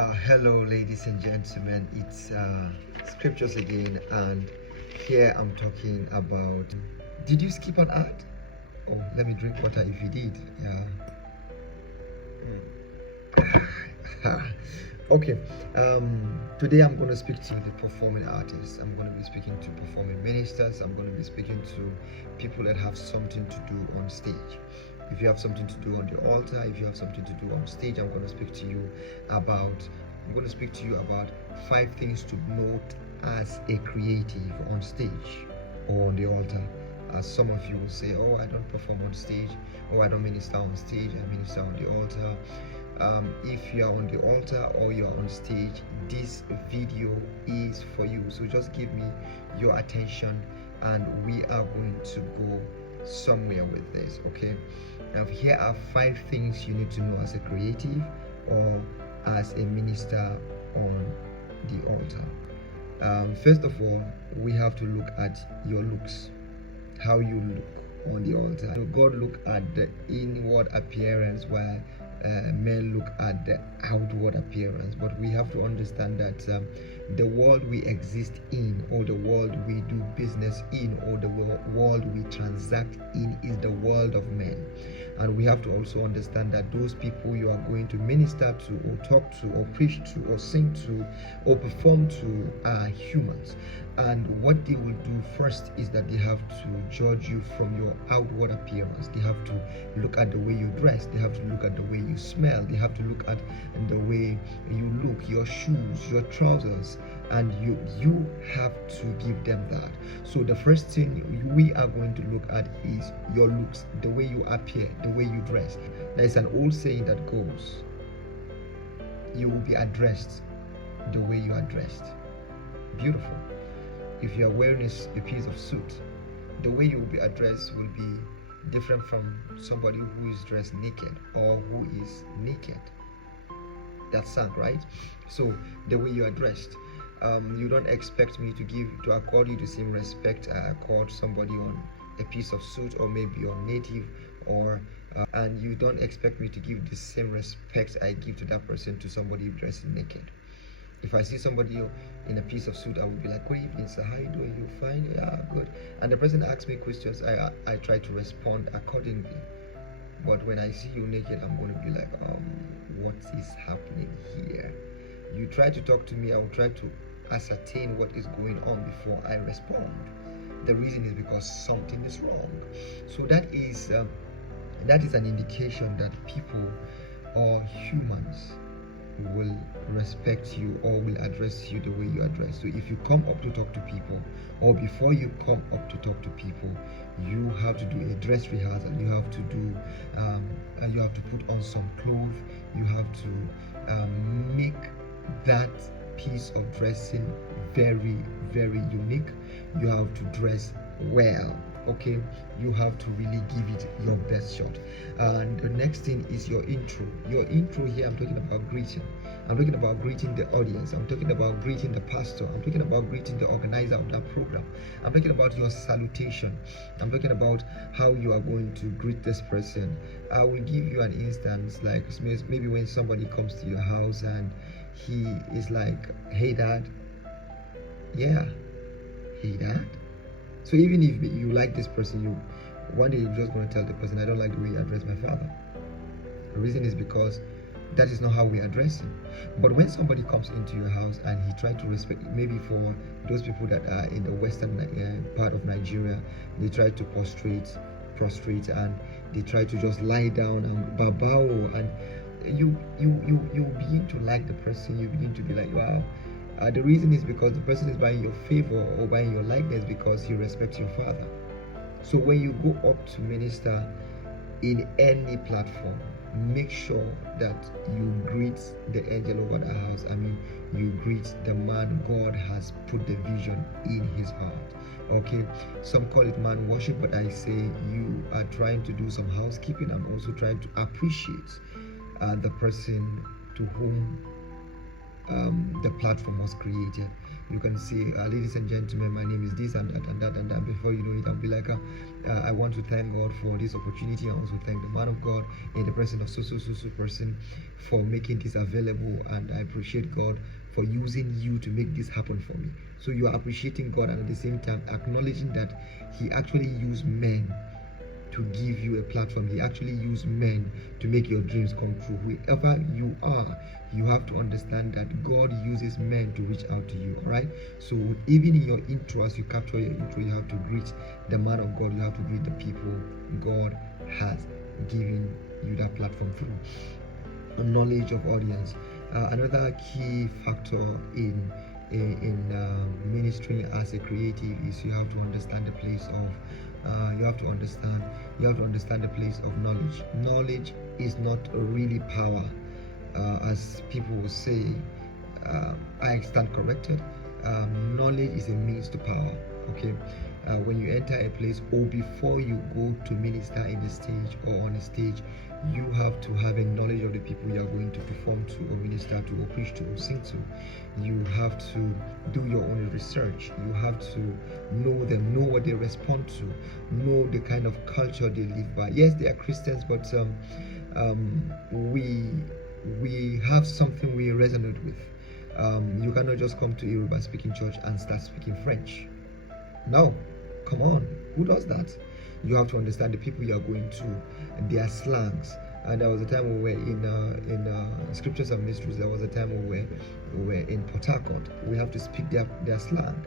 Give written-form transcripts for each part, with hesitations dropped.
Hello, ladies and gentlemen. It's scriptures again, and here I'm talking about. Did you skip an ad? Oh, let me drink water if you did. Yeah. Okay. Today I'm going to speak to the performing artists. I'm going to be speaking to performing ministers. I'm going to be speaking to people that have something to do on stage. If you have something to do on the altar, if you have something to do on stage, I'm going to speak to you about 5 things to note as a creative on stage or on the altar. As some of you will say, oh, I don't perform on stage, or I don't minister on stage, I minister on the altar. If you are on the altar or you are on stage, this video is for you. So just give me your attention and we are going to go somewhere with this. Okay, now here are 5 things you need to know as a creative or as a minister on the altar. First of all, we have to look at your looks, how you look on the altar. God look at the inward appearance, while men look at the outward appearance. But we have to understand that the world we exist in, or the world we do business in, or the world we transact in, is the world of men. And we have to also understand that those people you are going to minister to, or talk to, or preach to, or sing to, or perform to are humans. And what they will do first is that they have to judge you from your outward appearance. They have to look at the way you dress. They have to look at the way you smell. They have to look at the way you look, your shoes, your trousers, and you have to give them that. So the first thing we are going to look at is your looks, the way you appear, the way you dress. There is an old saying that goes, you will be addressed the way you are dressed. Beautiful. If you are wearing a piece of suit, the way you will be addressed will be different from somebody who is dressed naked or who is naked. That's sad, right? So the way you are dressed, you don't expect me to accord you the same respect I accord somebody on a piece of suit, or maybe on native, or and you don't expect me to give the same respect I give to that person to somebody dressing naked. If I see somebody in a piece of suit, I will be like, good evening, sir, how you doing? You fine? Yeah, good. And the person asks me questions, I try to respond accordingly. But when I see you naked, I'm going to be like, what is happening here? You try to talk to me, I will try to ascertain what is going on before I respond. The reason is because something is wrong. So that is an indication that people or humans will respect you or will address you the way you address. So if you come up to talk to people, or before you come up to talk to people, you have to do a dress rehearsal. You have to do you have to put on some clothes. You have to make that piece of dressing very, very unique. You have to dress well. Okay, you have to really give it your best shot. And the next thing is your intro. Your intro here, I'm talking about greeting. I'm talking about greeting the audience. I'm talking about greeting the pastor. I'm talking about greeting the organizer of that program. I'm talking about your salutation. I'm talking about how you are going to greet this person. I will give you an instance, like maybe when somebody comes to your house and he is like, hey dad. Yeah, hey dad. So even if you like this person, one day you're just going to tell the person, I don't like the way you address my father. The reason is because that is not how we address him. But when somebody comes into your house and he tried to respect, maybe for those people that are in the western part of Nigeria, they try to prostrate, and they try to just lie down and babao, and you begin to like the person. You begin to be like, wow. The reason is because the person is buying your favor or buying your likeness because he respects your father. So when you go up to minister in any platform, make sure that you greet the angel over the house. I mean, you greet the man God has put the vision in his heart. Okay, some call it man worship, but I say you are trying to do some housekeeping and also trying to appreciate the person to whom the platform was created. You can say, ladies and gentlemen, my name is this and that and that and that. Before you know it, I'll be like, I want to thank God for this opportunity. I also thank the man of God in the presence of so person for making this available, and I appreciate God for using you to make this happen for me. So you are appreciating God, and at the same time acknowledging that He actually used men to give you a platform. He actually used men to make your dreams come true. Wherever you are, you have to understand that God uses men to reach out to you. All right. So even in your intro, as you capture your intro, you have to greet the man of God. You have to greet the people God has given you that platform through. The knowledge of audience. Another key factor in ministry as a creative is you have to understand the place of you have to understand the place of knowledge. Knowledge is not really power, as people will say. I stand corrected. Knowledge is a means to power. Okay. When you enter a place, or before you go to minister in the stage or on a stage, you have to have a knowledge of the people you are going to perform to, or minister to, or preach to, or sing to. You have to do your own research. You have to know them, know what they respond to, know the kind of culture they live by. Yes, they are Christians, but we have something we resonate with. You cannot just come to a Yoruba speaking church and start speaking French. No, come on, who does that? You have to understand the people you are going to, and their slangs. And there was a time we were in Scriptures and Mysteries. There was a time we were in Port Harcourt. We have to speak their slang.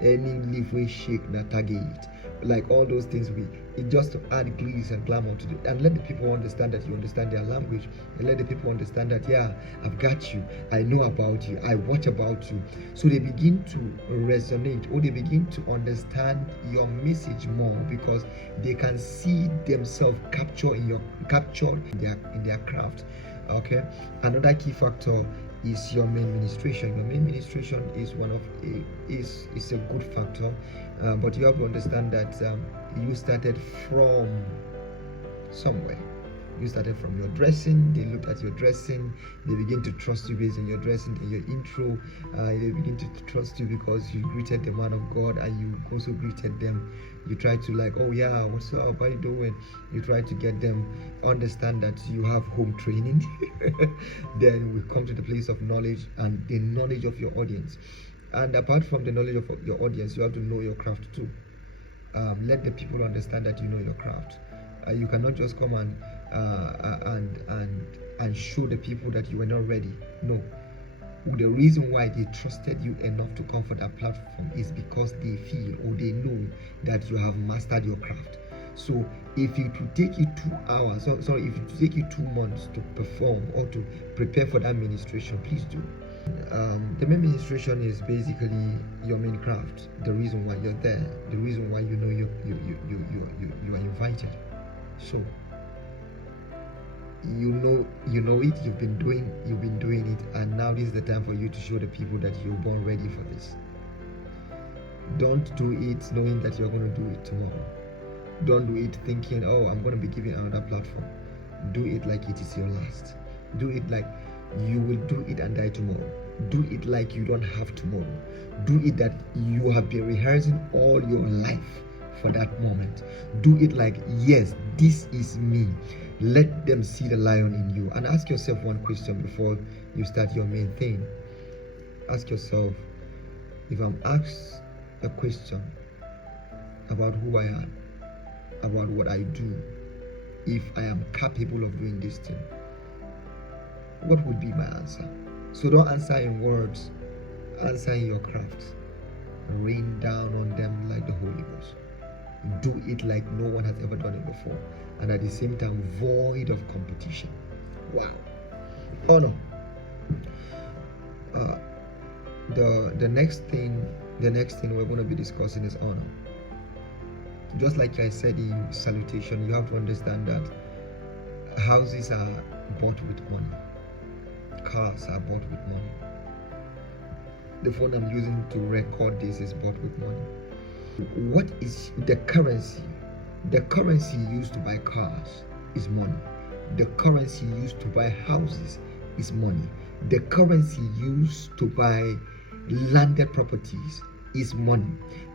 Any leaf we shake na target, like all those things. It just to add gliss and glamour to it, and let the people understand that you understand their language, and let the people understand that, yeah, I've got you, I know about you, I watch about you. So they begin to resonate, or they begin to understand your message more, because they can see themselves captured in their craft. Okay. Another key factor is your main ministration. Your main ministration is is a good factor, but you have to understand that you started from somewhere. You started from your dressing. They looked at your dressing. They begin to trust you based on your dressing and your intro. They begin to trust you because you greeted the man of God, and you also greeted them. You try to, like, oh yeah, what's up? How you doing? You try to get them understand that you have home training. Then we come to the place of knowledge, and the knowledge of your audience. And apart from the knowledge of your audience, you have to know your craft too. Let the people understand that you know your craft. You cannot just come and show the people that you were not ready. No. The reason why they trusted you enough to come for that platform is because they feel, or they know, that you have mastered your craft. So if it will take you 2 hours, if it will take you 2 months to perform or to prepare for that ministration, please do. The main ministration is basically your main craft, the reason why you're there, the reason why you know you are invited. So you know it, you've been doing it, and now this is the time for you to show the people that you're born ready for this. Don't do it knowing that you're going to do it tomorrow. Don't do it thinking, oh, I'm going to be given another platform. Do it like it is your last. Do it like you will do it and die tomorrow. Do it like you don't have tomorrow. Do it that you have been rehearsing all your life for that moment. Do it like, yes, this is me. Let them see the lion in you. And ask yourself one question before you start your main thing. Ask yourself, if I'm asked a question about who I am, about what I do, if I am capable of doing this thing, what would be my answer? So don't answer in words, answer in your craft. Rain down on them like the Holy Ghost. Do it like no one has ever done it before, and at the same time void of competition. Wow. Honor. The next thing we're going to be discussing is honor. Just like I said in salutation, you have to understand that houses are bought with money, cars are bought with money. The phone I'm using to record this is bought with money. What is the currency? The currency used to buy cars is money. The currency used to buy houses is money. The currency used to buy landed properties is money.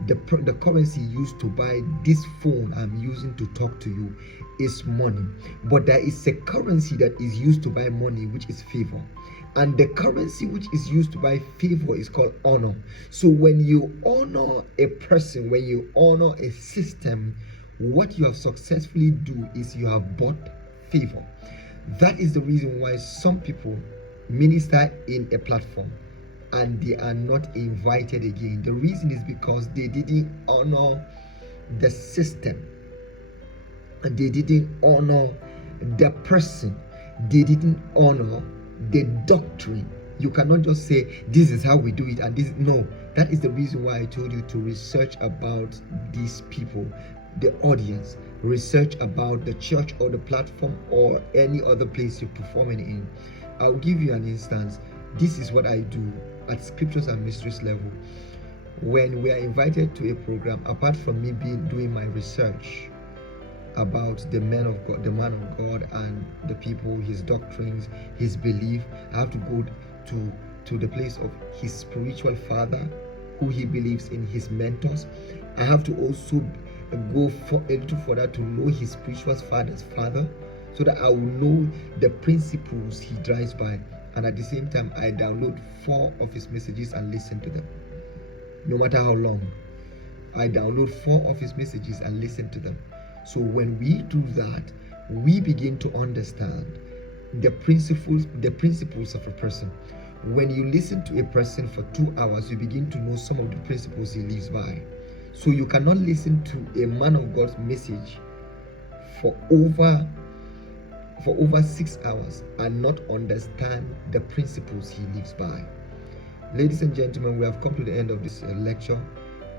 The currency used to buy this phone I'm using to talk to you is money. But there is a currency that is used to buy money, which is favor. And the currency which is used to buy favor is called honor. So when you honor a person, when you honor a system, what you have successfully do is you have bought favor. That is the reason why some people minister in a platform and they are not invited again. The reason is because they didn't honor the system, and they didn't honor the person, they didn't honor the doctrine. You cannot just say this is how we do it and this. No, that is the reason why I told you to research about these people, the audience. Research about the church or the platform or any other place you're performing in. I'll give you an instance. This is what I do at Scriptures and Mysteries level. When we are invited to a program, apart from me doing my research about the man of God, and the people, his doctrines, his belief, I have to go to the place of his spiritual father, who he believes in, his mentors. I have to also go for a little further to know his spiritual father's father, so that I will know the principles he drives by. And at the same time, I download 4 of his messages and listen to them. No matter how long, I download 4 of his messages and listen to them. So when we do that, we begin to understand the principles of a person. When you listen to a person for 2 hours, you begin to know some of the principles he lives by. So you cannot listen to a man of God's message for over 6 hours and not understand the principles he lives by. Ladies and gentlemen, we have come to the end of this lecture,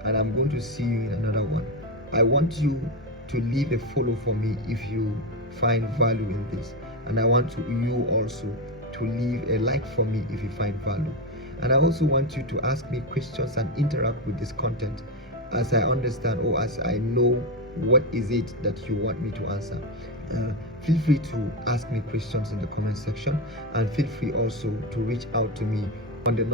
and I'm going to see you in another one. I want you to leave a follow for me if you find value in this, and I want you also to leave a like for me if you find value. And I also want you to ask me questions and interact with this content as I understand or as I know what is it that you want me to answer. Feel free to ask me questions in the comment section, and feel free also to reach out to me on the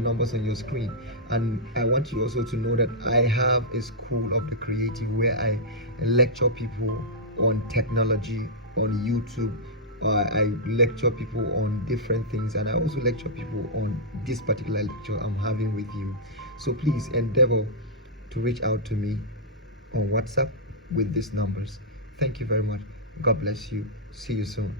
numbers on your screen. And I want you also to know that I have a school of the creative where I lecture people on technology on YouTube. I lecture people on different things, and I also lecture people on this particular lecture I'm having with you. So please endeavor to reach out to me on WhatsApp with these numbers. Thank you very much. God bless you. See you soon.